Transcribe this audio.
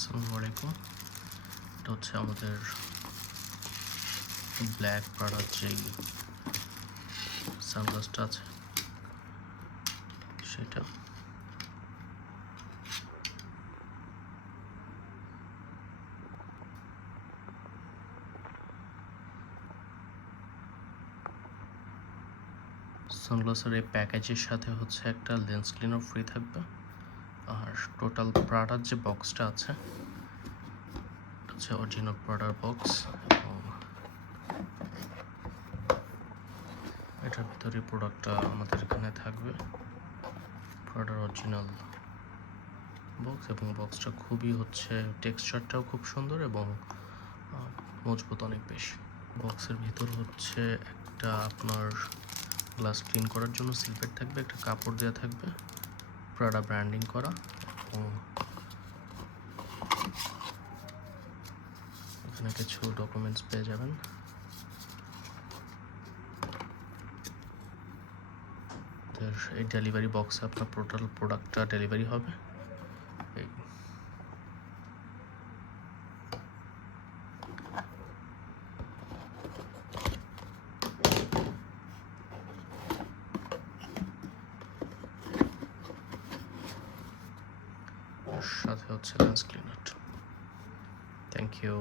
আসসালামু আলাইকুম। এটা হচ্ছে আমাদের ব্ল্যাক প্রাডার যেই সানগ্লাসটা আছে সেটা। সানগ্লাসের এই প্যাকেজের সাথে হচ্ছে একটা লেন্স ক্লিনার ফ্রি থাকবে, আর টোটাল প্রাডার যে বক্সটা আছে এটা হচ্ছে অরিজিনাল প্রাডার বক্স, এবং এটার ভিতরে প্রোডাক্টটা আমাদের এখানে থাকবে। প্রাডার অরিজিনাল বক্স, এবং বক্সটা খুবই হচ্ছে টেক্সচারটাও খুব সুন্দর এবং মজবুত অনেক বেশি। বক্সের ভিতর হচ্ছে একটা আপনার গ্লাস ক্লিন করার জন্য সিলপ্যাড থাকবে, একটা কাপড় দেওয়া থাকবে প্রাডা ব্র্যান্ডিং করা, এবং এখানে কিছু ডকুমেন্টস পেয়ে যাবেন। এই ডেলিভারি বক্সে আপনার টোটাল প্রোডাক্টটা ডেলিভারি হবে। এই সাথে হচ্ছে লেন্স ক্লিনার। Thank you.